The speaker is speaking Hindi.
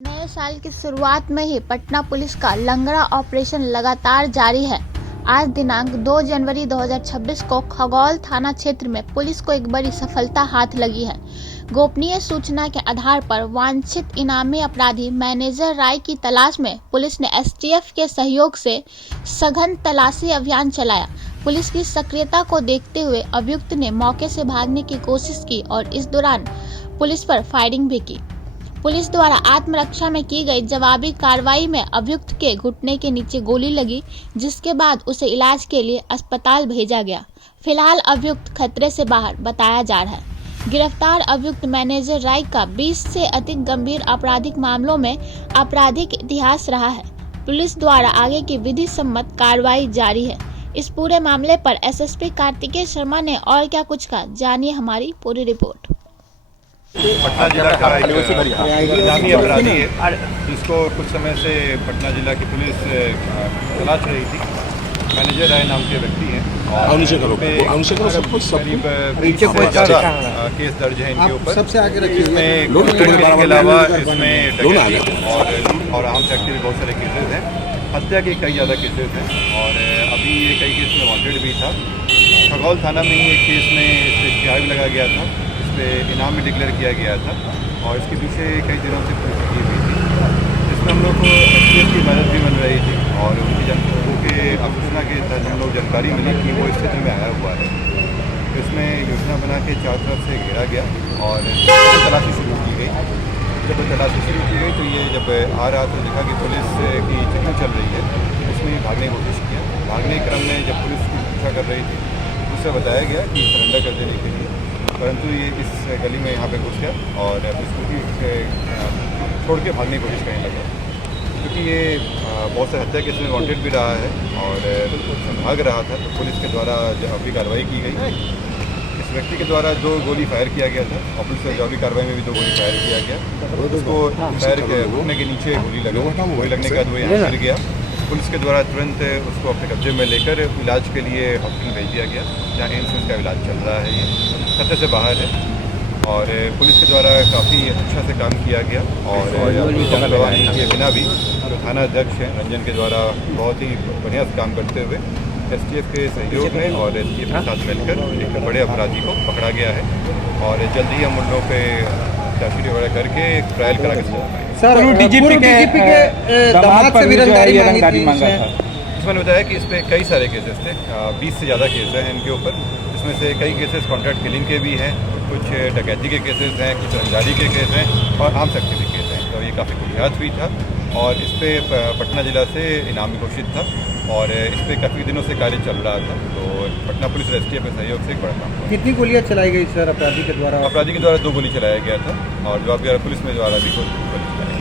नए साल की शुरुआत में ही पटना पुलिस का लंगड़ा ऑपरेशन लगातार जारी है। आज दिनांक 2 जनवरी 2026 को खगौल थाना क्षेत्र में पुलिस को एक बड़ी सफलता हाथ लगी है। गोपनीय सूचना के आधार पर वांछित इनामी अपराधी मैनेजर राय की तलाश में पुलिस ने एसटीएफ के सहयोग से सघन तलाशी अभियान चलाया। पुलिस की सक्रियता को देखते हुए अभियुक्त ने मौके से भागने की कोशिश की और इस दौरान पुलिस पर फायरिंग भी की। पुलिस द्वारा आत्मरक्षा में की गई जवाबी कार्रवाई में अभियुक्त के घुटने के नीचे गोली लगी, जिसके बाद उसे इलाज के लिए अस्पताल भेजा गया। फिलहाल अभियुक्त खतरे से बाहर बताया जा रहा है। गिरफ्तार अभियुक्त मैनेजर राय का 20 से अधिक गंभीर आपराधिक मामलों में आपराधिक इतिहास रहा है। पुलिस द्वारा आगे की विधि सम्मत कार्रवाई जारी है। इस पूरे मामले पर एसएसपी कार्तिकेय शर्मा ने और क्या कुछ कहा, जानिए हमारी पूरी रिपोर्ट। पटना जिला का एक इनामी अपराधी है जिसको कुछ समय से पटना जिला की पुलिस तलाश रही थी। मैनेजर राय नाम के व्यक्ति हैं और करीब 20 केस दर्ज है इनके ऊपर। इसमें के अलावा इसमें डकैती और आर्म्स एक्ट के बहुत सारे केसेस हैं। हत्या के कई ज़्यादा केसेस हैं और अभी ये कई केस में वांटेड भी था। खगौल थाना में ही एक केस में इस पर इश्तिहार भी लगाया गया था, इनाम में डिक्लेयर किया गया था और इसके पीछे कई दिनों से पुलिस की हुई थी, जिसमें हम लोग को एसटीएफ की मदद भी मिल रही थी और उनके सूचना के तहत हम लोग जानकारी मिली कि वो इस क्षेत्र में आया हुआ है। इसमें योजना बना के चारों तरफ से घेरा गया और तलाशी शुरू की गई। जब तलाशी शुरू की गई तो ये जब आ रहा तो देखा कि पुलिस की चेकिंग चल रही है, उसमें भागने की कोशिश किया। भागने के क्रम में जब पुलिस की पूछा कर रही थी, उससे बताया गया कि सरेंडर कर देने के लिए, परंतु ये इस गली में यहाँ पे घुस गया और स्कूटी छोड़ के भागने की कोशिश करने लगा, क्योंकि ये बहुत से हत्या केस में वांटेड भी रहा है और भाग रहा था। तो पुलिस के द्वारा जवाबी कार्रवाई की गई। इस व्यक्ति के द्वारा 2 गोली फायर किया गया था और पुलिस की जवाबी कार्रवाई में भी 2 गोली फायर किया गया। उसको फायर के घुटने के नीचे गोली लगा, गोली लगने के बाद वो यहाँ गिर गया। पुलिस के द्वारा तुरंत उसको अपने कब्जे में लेकर इलाज के लिए हॉस्पिटल भेज दिया गया, जहाँ एम्स का इलाज चल रहा है। ये खतरे से बाहर है और पुलिस के द्वारा काफ़ी अच्छा से काम किया गया और लापरवाही के बिना भी जो थाना अध्यक्ष हैं रंजन के द्वारा बहुत ही बढ़िया से काम करते हुए एसटीएफ के सहयोग में और एसटीएफ के साथ मिलकर एक बड़े अपराधी को पकड़ा गया है और जल्द ही हम उन लोगों पे चार्जशीट वगैरह करके ट्रायल करा के सर डीजीपी के दामाद से भी रंगदारी मांगा था। मैंने बताया कि इस पर कई सारे केसेस थे, 20 से ज़्यादा केस हैं इनके ऊपर। इसमें से कई केसेस कॉन्ट्रैक्ट किलिंग के भी हैं, कुछ डकैती के केसेस हैं, कुछ रंगदारी के केस हैं और आर्म्स एक्ट के भी केस हैं। तो ये काफ़ी कुख्यात भी था और इस पर पटना जिला से इनाम घोषित था और इस पर काफ़ी दिनों से कार्य चल रहा था। तो पटना पुलिस और एसटीएफ के सहयोग से एक बड़ा काम हुआ। कितनी गोलियां चलाई गई सर अपराधी के द्वारा? अपराधी के द्वारा 2 गोली चलाया गया था और जवाबी पुलिस में द्वारा भी 2 गोली चलाई।